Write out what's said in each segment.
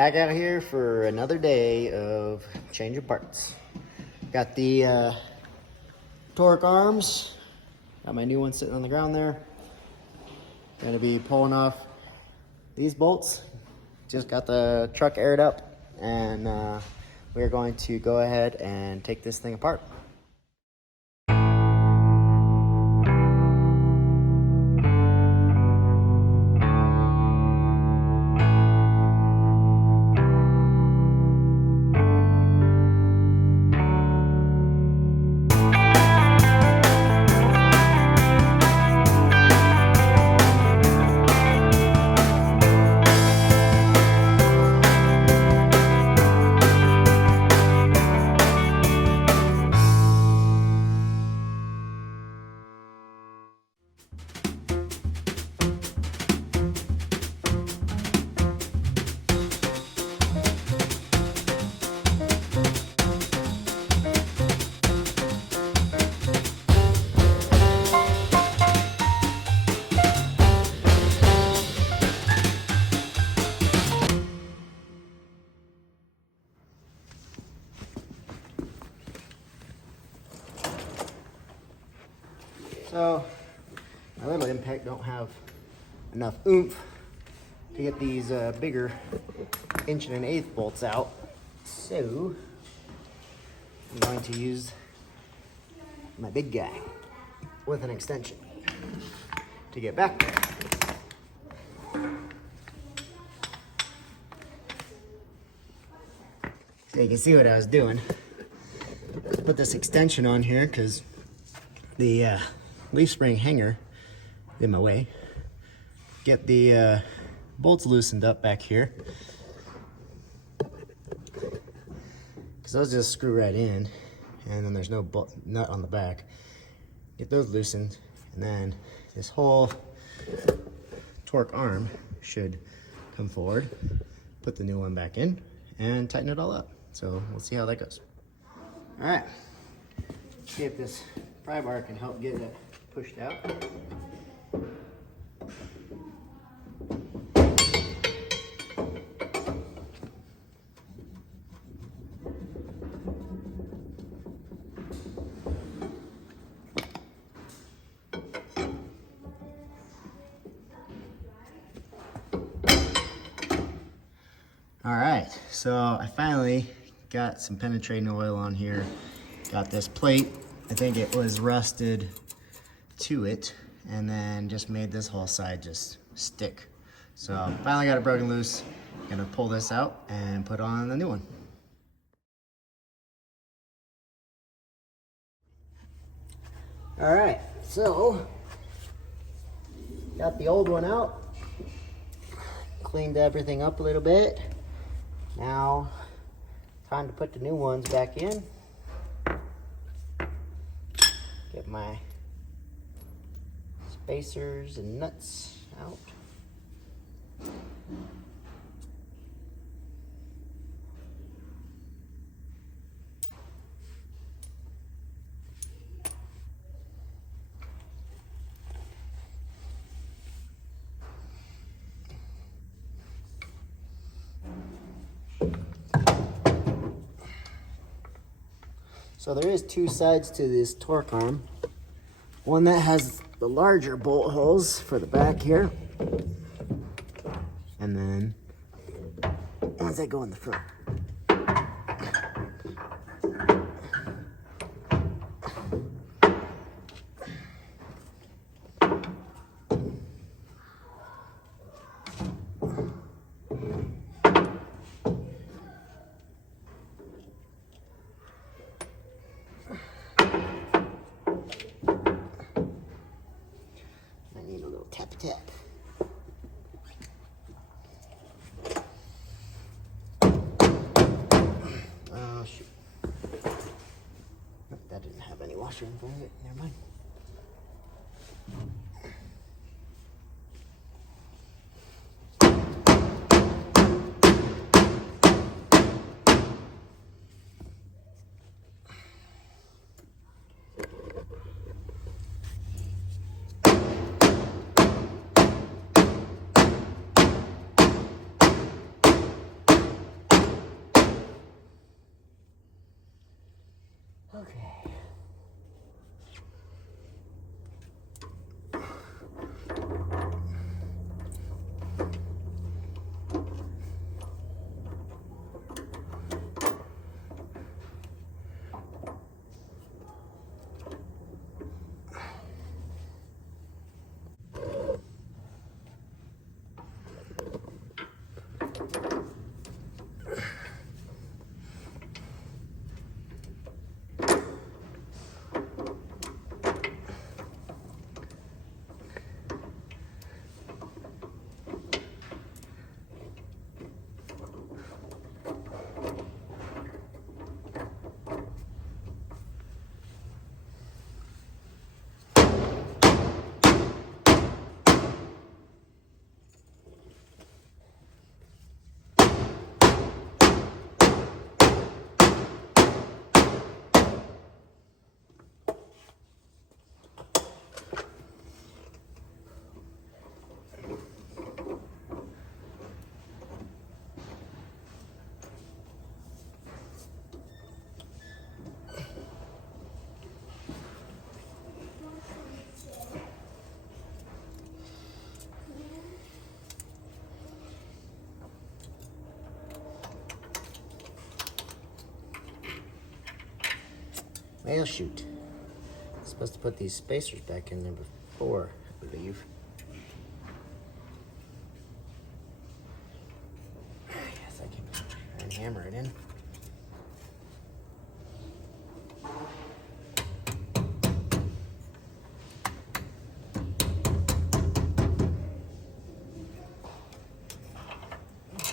Back out here for another day of changing parts. Got the torque arms. Got my new one sitting on the ground there. Gonna be pulling off these bolts. Just got the truck aired up, and we're going to go ahead and take this thing apart. So my little impact don't have enough oomph to get these bigger 1 1/8" bolts out. So I'm going to use my big guy with an extension to get back there. So you can see what I was doing. Put this extension on here because the leaf spring hanger in my way. Get the bolts loosened up back here, because those just screw right in, and then there's no nut on the back. Get those loosened, and then this whole torque arm should come forward. Put the new one back in and tighten it all up. So we'll see how that goes. All right, see if this pry bar can help get it pushed out. All right, so I finally got some penetrating oil on here. Got this plate. I think it was rusted to it, and then just made this whole side just stick. So finally got it broken loose. Gonna pull this out and put on the new one. All right, so got the old one out, cleaned everything up a little bit. Now time to put the new ones back in. Get my spacers and nuts out. So there is two sides to this torque arm. One that has the larger bolt holes for the back here, and then ones that go in the front. Tap. Oh shoot. Nope, that didn't have any washer in front of it. Never mind. Well, shoot. I'm supposed to put these spacers back in there before, I believe. Yes, I can try and hammer it in.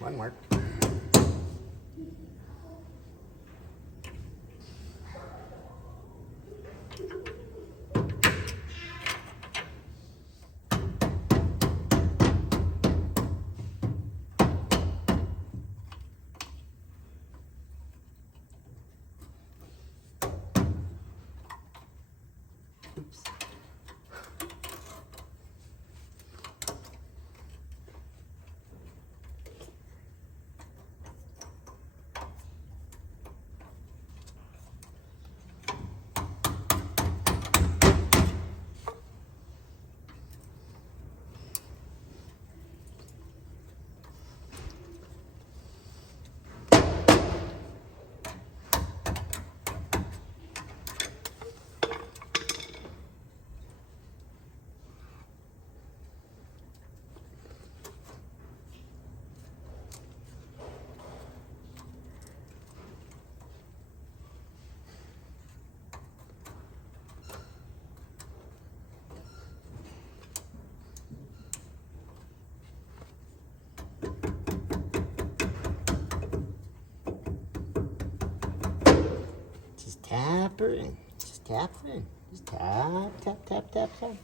One work. Oops. Just tap her in. Just tap her in. Just tap, tap, tap, tap, tap.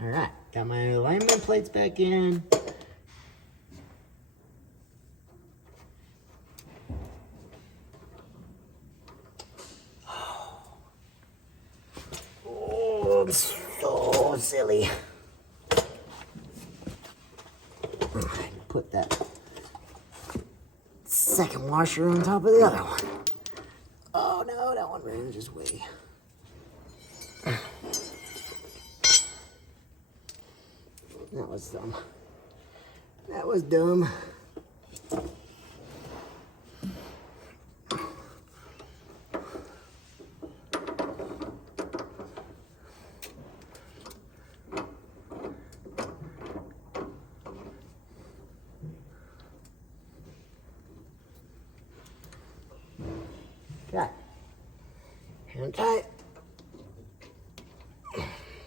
All right, got my alignment plates back in. Oh, I'm so silly. Put that second washer on top of the other one. Oh no, that one ran just way. That was dumb. That was dumb. Okay. Hand tight.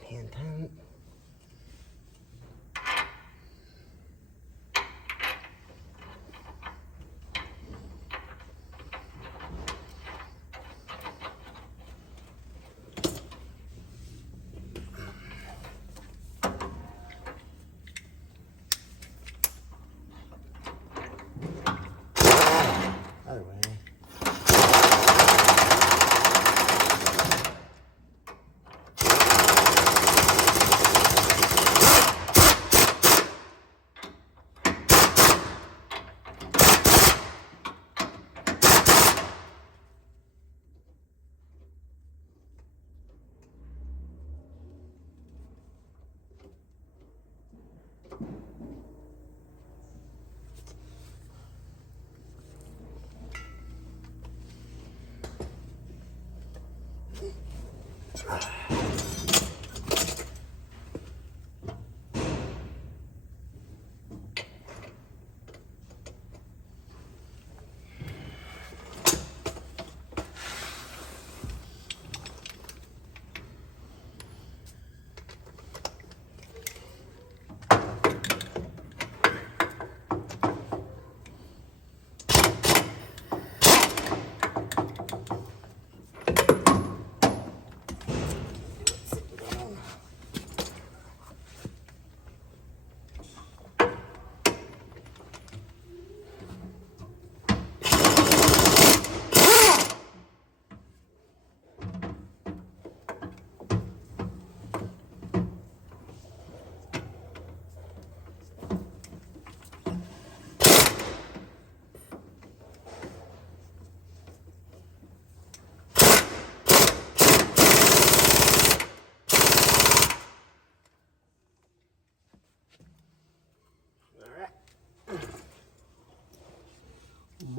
Hand tight. Other way.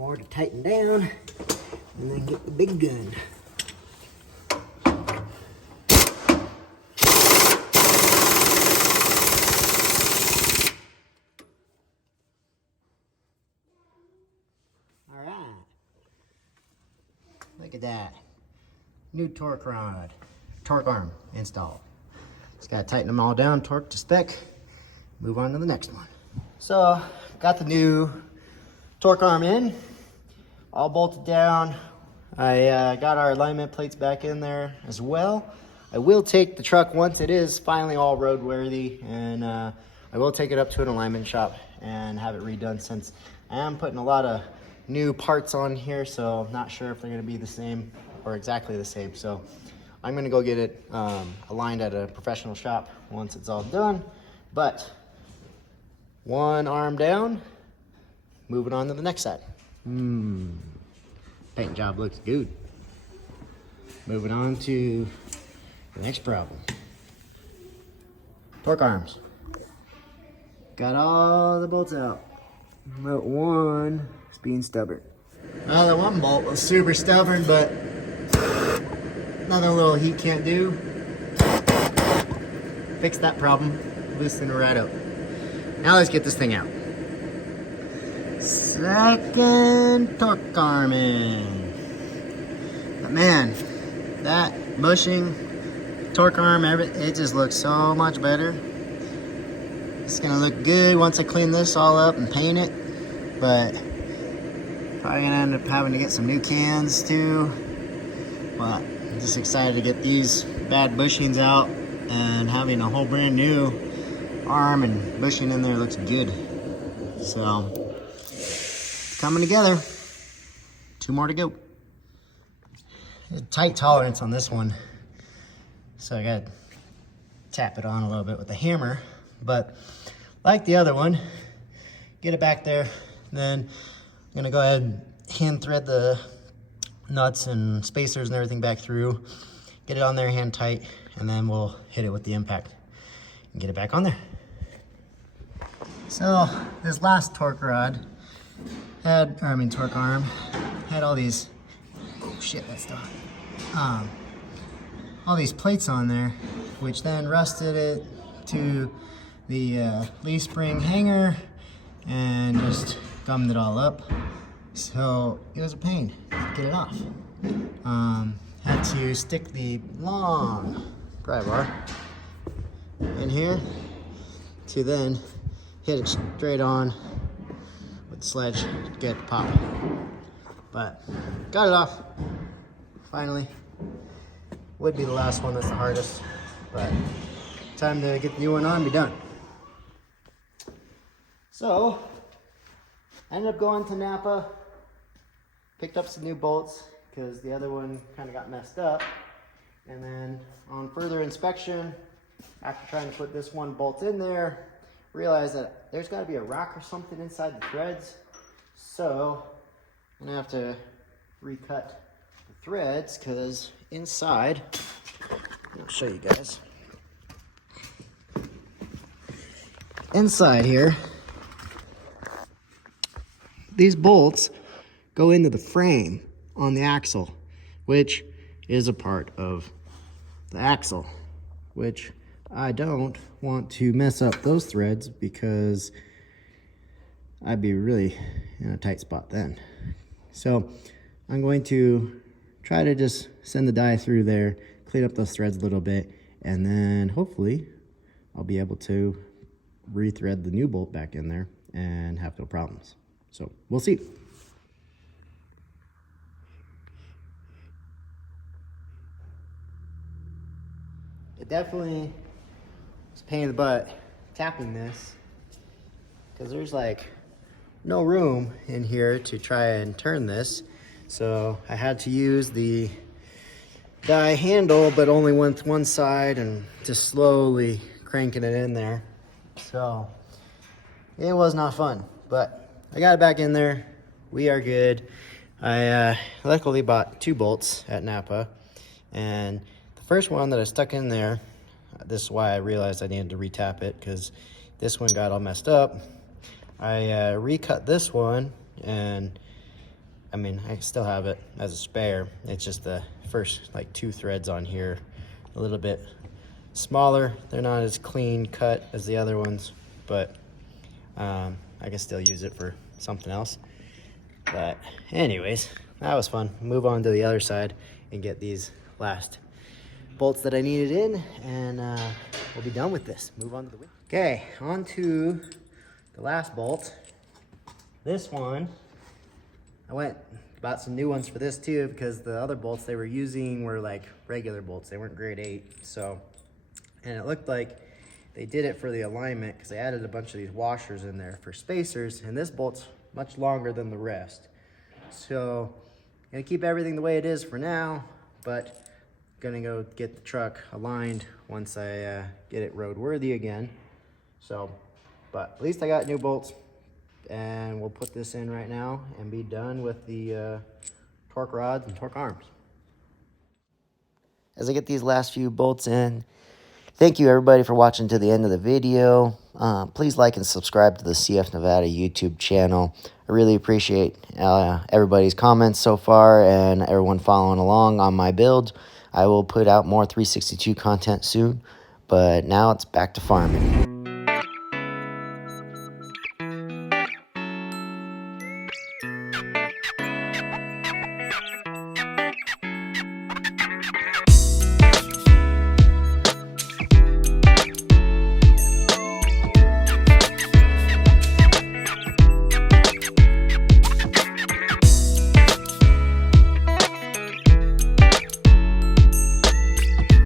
more to tighten down, and then get the big gun. All right. Look at that. New torque rod, torque arm installed. Just gotta tighten them all down, torque to spec, move on to the next one. So, got the new torque arm in, all bolted down. I got our alignment plates back in there as well. I will take the truck once it is finally all roadworthy, and I will take it up to an alignment shop and have it redone, since I am putting a lot of new parts on here, so I'm not sure if they're gonna be the same or exactly the same. So I'm gonna go get it aligned at a professional shop once it's all done. But one arm down, moving on to the next side. Paint job looks good. Moving on to the next problem. Torque arms. Got all the bolts out, but one is being stubborn. Well, the one bolt was super stubborn, but nothing a little heat can't do. Fix that problem, loosen it right up. Now let's get this thing out. Second torque arm in. But man, that bushing, torque arm, it just looks so much better. It's gonna look good once I clean this all up and paint it, but probably gonna end up having to get some new cans too. But I'm just excited to get these bad bushings out, and having a whole brand new arm and bushing in there looks good. So, coming together. 2 more to go. There's a tight tolerance on this one, so I gotta tap it on a little bit with a hammer. But like the other one, get it back there, then I'm gonna go ahead and hand thread the nuts and spacers and everything back through, get it on there hand tight, and then we'll hit it with the impact and get it back on there. So this last torque rod torque arm had all these, oh shit, that's stuff. All these plates on there, which then rusted it to the leaf spring hanger and just gummed it all up. So it was a pain to get it off. Had to stick the long pry bar in here to then hit it straight on with the sledge to get it to pop. But got it off finally. Would be the last one that's the hardest, but time to get the new one on and be done. So I ended up going to Napa, picked up some new bolts because the other one kind of got messed up. And then on further inspection, after trying to put this one bolt in there, realized that there's got to be a rock or something inside the threads. So I'm gonna have to recut the threads, because inside, I'll show you guys. Inside here, these bolts go into the frame on the axle, which is a part of the axle, which I don't want to mess up those threads, because I'd be really in a tight spot then. So I'm going to try to just send the die through there, clean up those threads a little bit, and then hopefully I'll be able to rethread the new bolt back in there and have no problems. So we'll see. It definitely was a pain in the butt tapping this, because there's like no room in here to try and turn this. So I had to use the die handle, but only went one side, and just slowly cranking it in there. So it was not fun, but I got it back in there. We are good. I luckily bought 2 bolts at Napa, and the first one that I stuck in there, this is why I realized I needed to retap it, because this one got all messed up. I recut this one and I mean, I still have it as a spare. It's just the first like 2 threads on here, a little bit smaller. They're not as clean cut as the other ones, but I can still use it for something else. But anyways, that was fun. Move on to the other side and get these last bolts that I needed in, and we'll be done with this. Move on to the wheel. Okay, on to the last bolt. This one, I bought some new ones for this too, because the other bolts they were using were like regular bolts. They weren't grade 8. So, and it looked like they did it for the alignment because they added a bunch of these washers in there for spacers, and this bolt's much longer than the rest. So I'm gonna keep everything the way it is for now, but gonna go get the truck aligned once I get it roadworthy again. So, but at least I got new bolts, and we'll put this in right now and be done with the torque rods and torque arms. As I get these last few bolts in, thank you everybody for watching to the end of the video. Please like and subscribe to the CF Nevada YouTube channel. I really appreciate everybody's comments so far and everyone following along on my build. I will put out more 362 content soon, but now it's back to farming.